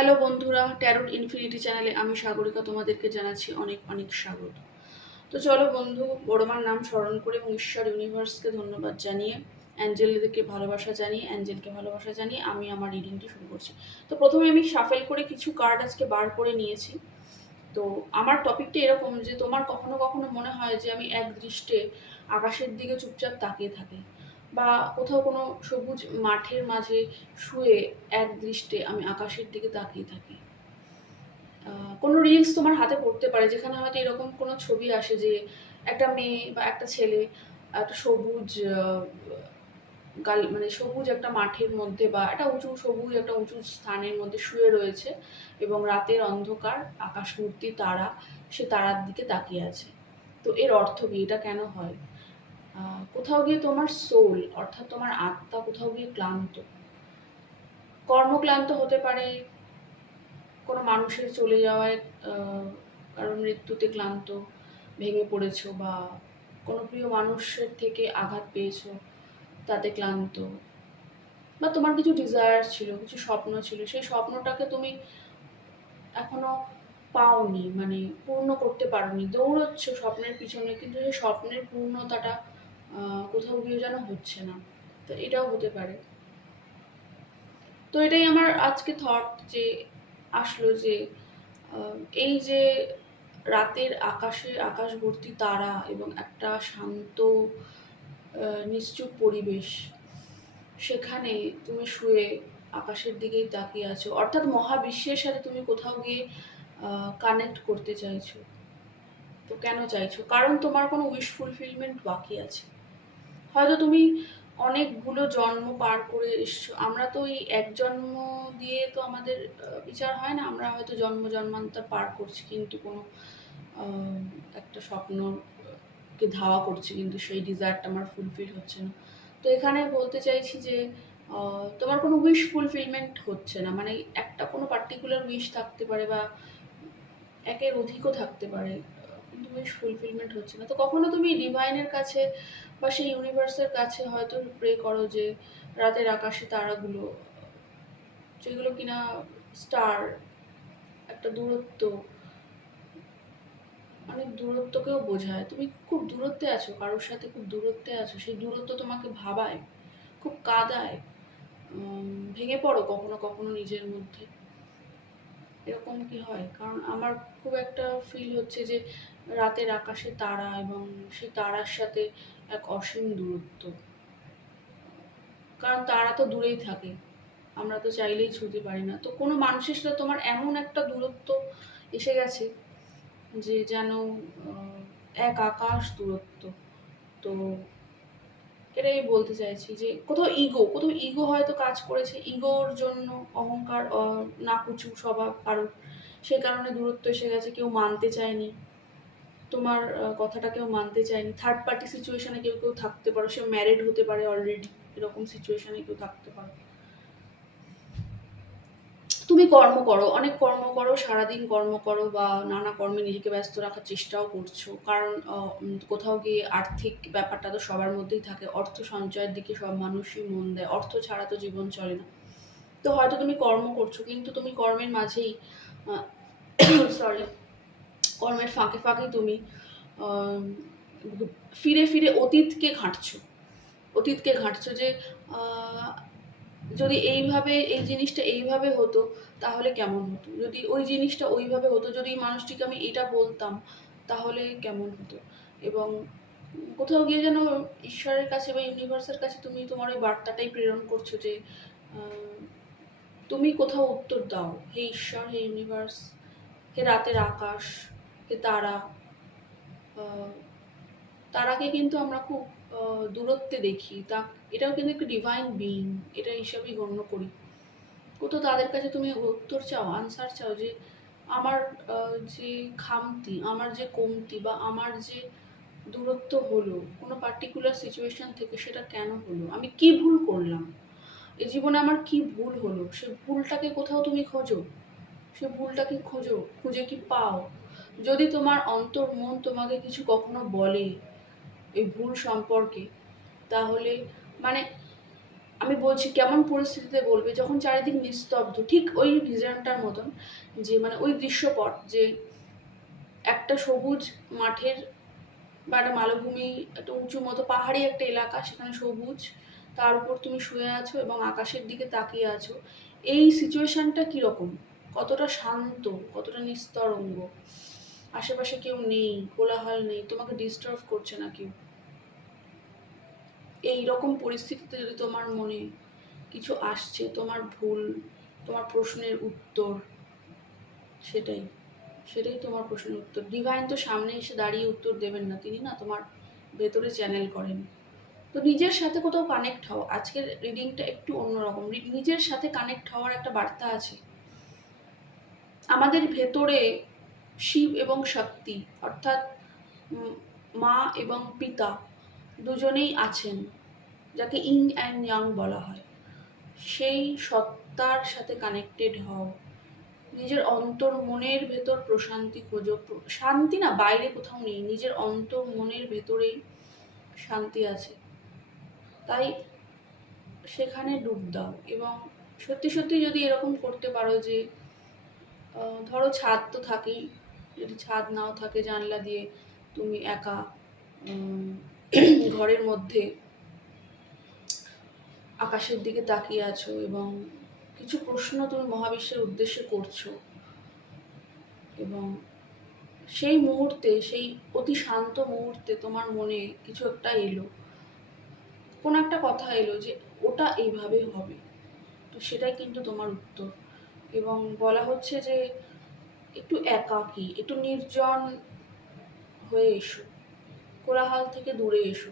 Hello বন্ধুরা, tarot infinity চ্যানেলে আমি সাগরিকা তোমাদেরকে জানাচ্ছি অনেক অনেক স্বাগত। তো চলো বন্ধু, বড়মার নাম স্মরণ করে এবং ঈশ্বর ইউনিভার্সকে ধন্যবাদ জানিয়ে, অ্যাঞ্জেলকে ভালোবাসা জানিয়ে আমি আমার রিডিংটি শুরু করছি। তো প্রথমে আমি শাফেল করে কিছু কার্ড আজকে বার করে নিয়েছি। তো আমার টপিকটা এরকম যে তোমার কখনো কখনো মনে হয় যে আমি এক দৃষ্টে আকাশের দিকে চুপচাপ তাকিয়ে থাকি, বা কোথাও কোনো সবুজ মাঠের মাঝে শুয়ে এক দৃষ্টে আমি আকাশের দিকে তাকিয়ে থাকি। কোনো রিলস তোমার হাতে পড়তে পারে যেখানে হয়তো এরকম কোনো ছবি আসে যে একটা মেয়ে বা একটা ছেলে একটা সবুজ মানে সবুজ একটা মাঠের মধ্যে বা একটা উঁচু স্থানের মধ্যে শুয়ে রয়েছে এবং রাতের অন্ধকার, আকাশমূর্তি তারা, সে তারার দিকে তাকিয়ে আছে। তো এর অর্থ কি? এটা কেন হয়? কোথাও গিয়ে তোমার সোল অর্থাৎ তোমার আত্মা কোথাও গিয়ে ক্লান্ত, কর্মক্লান্ত হতে পারে, কোনো মানুষের চলে যাওয়ায় কারণ মৃত্যুতে ক্লান্ত, ভেঙে পড়েছো, বা কোনো প্রিয় মানুষের থেকে আঘাত পেয়েছো তাতে ক্লান্ত, বা তোমার কিছু ডিজায়ার ছিল, কিছু স্বপ্ন ছিল, সেই স্বপ্নটাকে তুমি এখনো পাওনি, মানে পূর্ণ করতে পারোনি, দৌড়চ্ছ স্বপ্নের পিছনে, কিন্তু সেই স্বপ্নের পূর্ণতাটা কোথাও গিয়ে যেন হচ্ছে না। তো এটাও হতে পারে। তো এটাই আমার আজকে থট যে আসলো যে এই যে রাতের আকাশে আকাশ ভর্তি তারা এবং একটা শান্ত নিশ্চুপ পরিবেশ, সেখানে তুমি শুয়ে আকাশের দিকেই তাকিয়ে আছো, অর্থাৎ মহাবিশ্বের সাথে তুমি কোথাও গিয়ে কানেক্ট করতে চাইছো। তো কেন চাইছো? কারণ তোমার কোনো উইশ ফুলফিলমেন্ট বাকি আছে। হয়তো তুমি অনেকগুলো জন্ম পার করে এসছো। আমরা তো এই এক জন্ম দিয়ে তো আমাদের বিচার হয় না। আমরা হয়তো জন্ম জন্মান্তর পার করছি, কিন্তু কোনো আহ, একটা স্বপ্নকে ধাওয়া করছি, কিন্তু সেই ডিজায়ারটা আমার ফুলফিল হচ্ছে না। তো এখানে বলতে চাইছি যে তোমার কোনো উইশ ফুলফিলমেন্ট হচ্ছে না, মানে একটা কোনো পার্টিকুলার উইশ থাকতে পারে বা একের অধিকও থাকতে পারে, কিন্তু উইশ ফুলফিলমেন্ট হচ্ছে না। তো কখনো তুমি ডিভাইনের কাছে বা সেই ইউনিভার্সের কাছে হয়তো প্রে করো যে রাতের আকাশে তারাগুলো, যেগুলো কিনা স্টার, একটা দূরত্ব, অনেক দূরত্বকেও বোঝায়। তুমি খুব দূরত্বে আছো, কারোর সাথে খুব দূরত্বে আছো, সেই দূরত্ব তোমাকে ভাবায়, খুব কাঁদায়, ভেঙে পড়ো কখনো কখনো নিজের মধ্যে। এরকম কি হয়? কারণ আমার খুব একটা ফিল হচ্ছে যে রাতের আকাশে তারা এবং সেই তারার সাথে এক অসীম দূরত্ব। কারণ তারা তো দূরেই থাকে, আমরা তো চাইলেই ছুঁতে পারি না। তো কোনো মানুষের সাথে তোমার এমন একটা দূরত্ব এসে গেছে যে যেন আহ, এক আকাশ দূরত্ব। তো এটাই বলতে চাইছি যে কোথাও ইগো হয়তো কাজ করেছে, ইগোর জন্য অহংকার, নাকুচু স্বভাব কারোর, সে কারণে দূরত্ব এসে গেছে। কেউ মানতে চায়নি তোমার কথাটা, কেউ মানতে চায়নি। থার্ড পার্টি সিচুয়েশনে কেউ কেউ থাকতে পারো, সে ম্যারিড হতে পারে অলরেডি, এরকম সিচুয়েশনে কেউ থাকতে পারো। তুমি কর্ম করো, অনেক কর্ম করো, সারাদিন কর্ম করো বা নানা কর্মে নিজেকে ব্যস্ত রাখার চেষ্টাও করছো, কারণ কোথাও গিয়ে আর্থিক ব্যাপারটা তো সবার মধ্যেই থাকে। অর্থ সঞ্চয়ের দিকে সব মানুষই মন দেয়, অর্থ ছাড়া তো জীবন চলে না। তো হয়তো তুমি কর্ম করছো, কিন্তু তুমি কর্মের মাঝেই সরি কর্মের ফাঁকে ফাঁকে তুমি আহ, ফিরে ফিরে অতীতকে ঘাঁটছো যে আহ, যদি এই জিনিসটা এইভাবে হতো তাহলে কেমন হতো, যদি ওই জিনিসটা ওইভাবে হতো, যদি এই মানুষটিকে আমি এটা বলতাম তাহলে কেমন হতো। এবং কোথাও গিয়ে যেন ঈশ্বরের কাছে বা ইউনিভার্সের কাছে তুমি তোমার ওই বার্তাটাই প্রেরণ করছো যে আহ, তুমি কোথাও উত্তর দাও, হে ঈশ্বর, হে ইউনিভার্স, হে রাতের আকাশ, হে তারা। আহ, তারাকে কিন্তু আমরা খুব দূরত্বে দেখি, তা এটাও কিন্তু একটা ডিভাইন বিইং, এটা হিসাবেই গণ্য করি। কোথাও তাদের কাছে তুমি উত্তর চাও, আনসার চাও যে আমার যে খামতি, আমার যে কমতি, বা আমার যে দূরত্ব হলো কোনো পার্টিকুলার সিচুয়েশন থেকে, সেটা কেন হলো, আমি কি ভুল করলাম, এই জীবনে আমার কি ভুল হলো, সে ভুলটাকে কোথাও তুমি খোঁজো, সে ভুলটাকে খোঁজো, খুঁজে কি পাও? যদি তোমার অন্তর মন তোমাকে কিছু কখনো বলে এই ভুল সম্পর্কে, তাহলে মানে আমি বলছি কেমন পরিস্থিতিতে বলবে, যখন চারিদিক নিস্তব্ধ, ঠিক ওই ভিশনটার মতন, যে মানে ওই দৃশ্যপট, যে একটা সবুজ মাঠের বা একটা মালভূমি, একটা উঁচু মতো পাহাড়ি একটা এলাকা, সেখানে সবুজ, তার উপর তুমি শুয়ে আছো এবং আকাশের দিকে তাকিয়ে আছো। এই সিচুয়েশনটা কীরকম, কতটা শান্ত, কতটা নিস্তরঙ্গ, আশেপাশে কেউ নেই, কোলাহল নেই, তোমাকে ডিস্টার্ব করছে না কেউ। এই রকম পরিস্থিতিতে যদি তোমার মনে কিছু আসছে, তোমার ভুল, তোমার প্রশ্নের উত্তর, সেটাই সেটাই তোমার প্রশ্নের উত্তর। ডিভাইন তো সামনে এসে দাঁড়িয়ে উত্তর দেবেন না, তিনি না তোমার ভেতরে চ্যানেল করেন। তো নিজের সাথে কোথাও কানেক্ট হও। আজকের রিডিংটা একটু অন্যরকম, নিজের সাথে কানেক্ট হওয়ার একটা বার্তা আছে। আমাদের ভেতরে শিব এবং শক্তি, অর্থাৎ মা এবং পিতা দুজনেই আছেন, যাকে ইং অ্যান্ড ইয়াং বলা হয়। সেই সত্তার সাথে কানেক্টেড হও। নিজের অন্তর মনের ভেতর প্রশান্তি খোঁজো। শান্তি না বাইরে কোথাও নেই, নিজের অন্তর মনের ভেতরেই শান্তি আছে। তাই সেখানে ডুব দাও। এবং সত্যি সত্যি যদি এরকম করতে পারো যে ধরো ছাদ তো থাকেই, যদি ছাদ নাও থাকে, জানলা দিয়ে তুমি একা ঘরের মধ্যে আকাশের দিকে তাকিয়ে আছো এবং কিছু প্রশ্ন তুমি মহাবিশ্বের উদ্দেশ্যে করছো, এবং সেই মুহূর্তে, সেই অতি শান্ত মুহূর্তে তোমার মনে কিছু একটা এলো, কোনো একটা কথা এলো যে ওটা এইভাবে হবে, তো সেটাই কিন্তু তোমার উত্তর। এবং বলা হচ্ছে যে একটু একাকী, একটু নির্জন হয়ে এসো, কোলাহল থেকে দূরে এসো,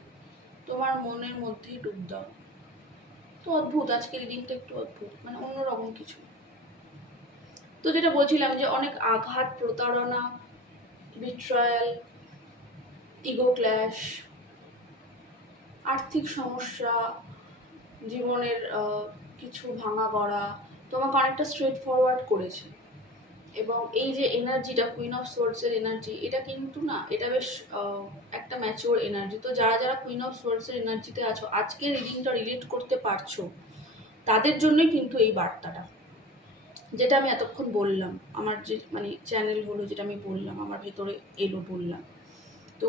তোমার মনের মধ্যেই ডুব দাও। তো অদ্ভুত, আজকের রিডিংটা একটু অদ্ভুত, মানে অন্যরকম কিছু। তো যেটা বলছিলাম যে অনেক আঘাত, প্রতারণা, বিট্রায়াল, ইগো ক্ল্যাশ, আর্থিক সমস্যা, জীবনের কিছু ভাঙা গড়া তোমাকে অনেকটা স্ট্রেট ফরওয়ার্ড করেছে। এবং এই যে এনার্জিটা, কুইন অফ সোর্ডসের এনার্জি, এটা কিন্তু না, এটা বেশ একটা ম্যাচিওর এনার্জি। তো যারা যারা কুইন অফ সোর্ডসের এনার্জিতে আছো, আজকের রিডিংটা রিলেট করতে পারছো, তাদের জন্যই কিন্তু এই বার্তাটা, যেটা আমি এতক্ষণ বললাম, আমার যে মানে চ্যানেল হলো, যেটা আমি বললাম, আমার ভেতরে এলো বললাম। তো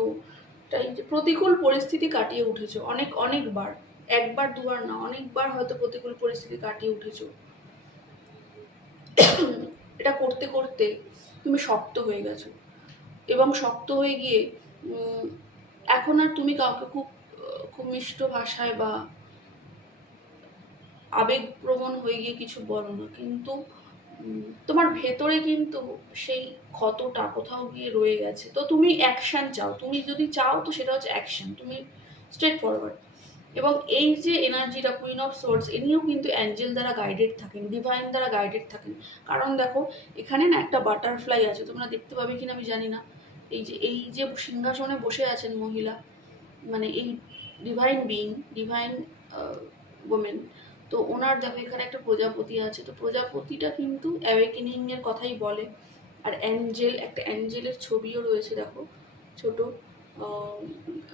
তাই যে প্রতিকূল পরিস্থিতি কাটিয়ে উঠেছো অনেকবার, একবার দুবার না, অনেকবার হয়তো প্রতিকূল পরিস্থিতি কাটিয়ে উঠেছো। এটা করতে করতে তুমি শক্ত হয়ে গেছো, এবং শক্ত হয়ে গিয়ে এখন আর তুমি কাউকে খুব খুব মিষ্ট ভাষায় বা আবেগপ্রবণ হয়ে গিয়ে কিছু বলো না, কিন্তু তোমার ভেতরে কিন্তু সেই ক্ষতটা কোথাও গিয়ে রয়ে গেছে। তো তুমি অ্যাকশন চাও, তুমি যদি চাও তো সেটা হচ্ছে অ্যাকশন, তুমি স্ট্রেট ফরওয়ার্ড। এবং এই যে এনার্জিটা, কুইন অফ সোর্স, ইনিও কিন্তু অ্যাঞ্জেল দ্বারা গাইডেড থাকেন, ডিভাইন দ্বারা গাইডেড থাকেন। কারণ দেখো এখানে না একটা বাটারফ্লাই আছে, তোমরা দেখতে পাবে কিনা আমি জানি না। এই যে সিংহাসনে বসে আছেন মহিলা, মানে এই ডিভাইন বিং, ডিভাইন ওমেন, তো ওনার দেখো এখানে একটা প্রজাপতি আছে। তো প্রজাপতিটা কিন্তু অ্যাওয়েকেনিং এর কথাই বলে। আর অ্যাঞ্জেল, একটা অ্যাঞ্জেলের ছবিও রয়েছে দেখো, ছোট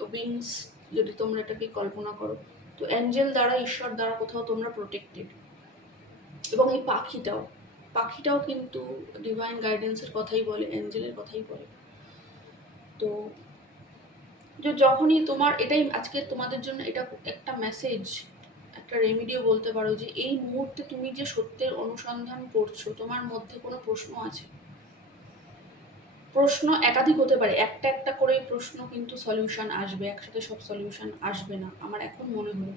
উইংস, যদি তোমরা এটাকে কল্পনা করো। তো অ্যাঞ্জেল দ্বারা, ঈশ্বর দ্বারা কোথাও তোমরা প্রোটেক্টেড। এবং এই পাখিটাও কিন্তু ডিভাইন গাইডেন্সের কথাই বলে, অ্যাঞ্জেলের কথাই বলে। তো যখনই তোমার, এটাই আজকে তোমাদের জন্য এটা একটা মেসেজ, একটা রেমিডিও বলতে পারো, যে এই মুহূর্তে তুমি যে সত্যের অনুসন্ধান করছো, তোমার মধ্যে কোনো প্রশ্ন আছে। প্রশ্ন একাধিক হতে পারে, একটা একটা করে প্রশ্ন কিন্তু সলিউশন আসবে, একসাথে সব সলিউশন আসবে না, আমার এখন মনে হলো।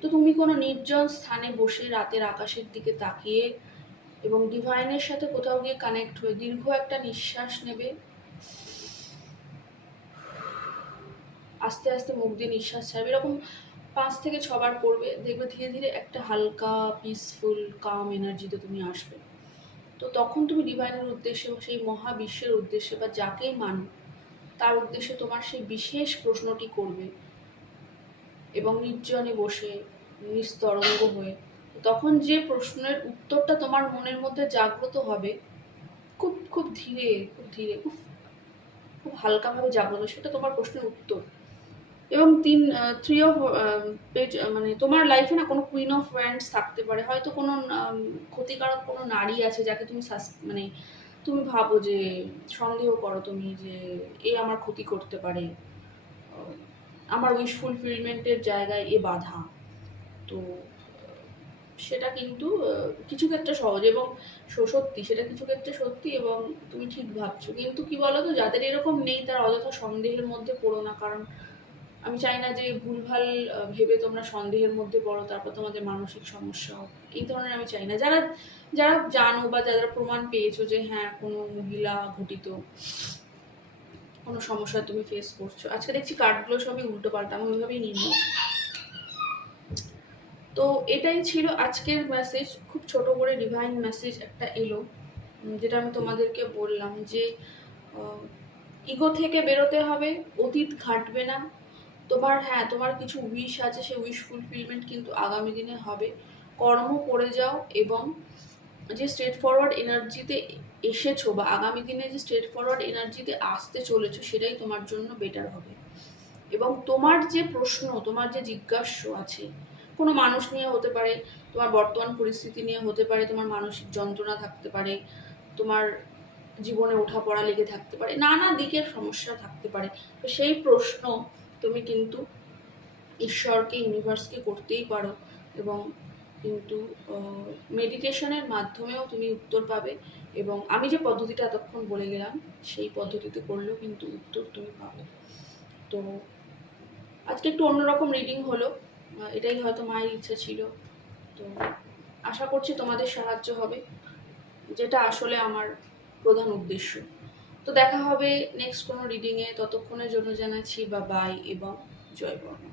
তো তুমি কোনো নির্জন স্থানে বসে রাতের আকাশের দিকে তাকিয়ে এবং ডিভাইনের সাথে কোথাও গিয়ে কানেক্ট হয়ে দীর্ঘ একটা নিঃশ্বাস নেবে, আস্তে আস্তে মুখ দিয়ে নিঃশ্বাস ছাড়বে, এরকম 5 থেকে 6 বার করবে, দেখবে ধীরে ধীরে একটা হালকা পিসফুল কাম এনার্জিতে তুমি আসবে। তো তখন তুমি ডিভাইনের উদ্দেশ্যে, সেই মহাবিশ্বের উদ্দেশ্যে, বা যাকেই মানো তার উদ্দেশ্যে তোমার সেই বিশেষ প্রশ্নটি করবে, এবং নির্জনে বসে নিস্তরঙ্গ হয়ে তখন যে প্রশ্নের উত্তরটা তোমার মনের মধ্যে জাগ্রত হবে, খুব খুব ধীরে, খুব ধীরে, খুব খুব হালকাভাবে জাগ্রত, সেটা তোমার প্রশ্নের উত্তর। এবং থ্রি অফ পেজ, মানে তোমার লাইফে না কোনো কুইন অফ ওয়ান্ডস থাকতে পারে, হয়তো কোনো ক্ষতিকারক কোনো নারী আছে যাকে তুমি মানে তুমি ভাবো যে, সন্দেহ করো তুমি যে এ আমার ক্ষতি করতে পারে, আমার উইশ ফুলফিলমেন্টের জায়গায় এ বাধা। তো সেটা কিন্তু কিছু ক্ষেত্রে সহজ এবং সত্যি, সেটা কিছু ক্ষেত্রে সত্যি এবং তুমি ঠিক ভাবছো। কিন্তু কি বলতো, যাদের এরকম নেই তারা অযথা সন্দেহের মধ্যে পড়ো না, কারণ আমি চাই না যে ভুলভাল ভেবে তোমরা সন্দেহের মধ্যে পড়ো, তারপর তোমাদের মানসিক সমস্যা হোক। এই ধরনের আমি চাই না। যারা যারা জানো বা যারা প্রমাণ পেয়েছো যে হ্যাঁ কোনো মহিলা ঘটিত কোনো সমস্যা তুমি ফেস করছো, আজকে দেখছি কার্ডগুলো সবই উল্টো পাল্টা, আমি ওইভাবেই নিয়ে নিয়েছি। তো এটাই ছিল আজকের মেসেজ, খুব ছোট করে ডিভাইন মেসেজ একটা এলো, যেটা আমি তোমাদেরকে বললাম যে ইগো থেকে বেরোতে হবে, অতীত ঘাঁটবে না। তোমার কিছু উইশ আছে, সেই উইশ ফুলফিলমেন্ট কিন্তু আগামী দিনে হবে। কর্ম করে যাও এবং যে স্ট্রেট ফরওয়ার্ড এনার্জিতে এসেছো বা আগামী দিনে যে স্ট্রেট ফরওয়ার্ড এনার্জিতে আসতে চলেছো, সেটাই তোমার জন্য বেটার হবে। এবং তোমার যে প্রশ্ন, তোমার যে জিজ্ঞাস্য আছে, কোনো মানুষ নিয়ে হতে পারে, তোমার বর্তমান পরিস্থিতি নিয়ে হতে পারে, তোমার মানসিক যন্ত্রণা থাকতে পারে, তোমার জীবনে ওঠাপড়া লেগে থাকতে পারে, নানা দিকের সমস্যা থাকতে পারে। তো সেই প্রশ্ন তুমি কিন্তু ঈশ্বরকে, ইউনিভার্সকে করতেই পারো এবং কিন্তু মেডিটেশনের মাধ্যমেও তুমি উত্তর পাবে। এবং আমি যে পদ্ধতিটা এতক্ষণ বলে গেলাম, সেই পদ্ধতিতে করলেও কিন্তু উত্তর তুমি পাবে। তো আজকে একটু অন্যরকম রিডিং হলো, এটাই হয়তো মায়ের ইচ্ছা ছিল। তো আশা করছি তোমাদের সাহায্য হবে, যেটা আসলে আমার প্রধান উদ্দেশ্য। তো দেখা হবে নেক্সট কোনো রিডিংয়ে, ততক্ষণের জন্য জানাচ্ছি বা বাই এবং জয় বর্মা।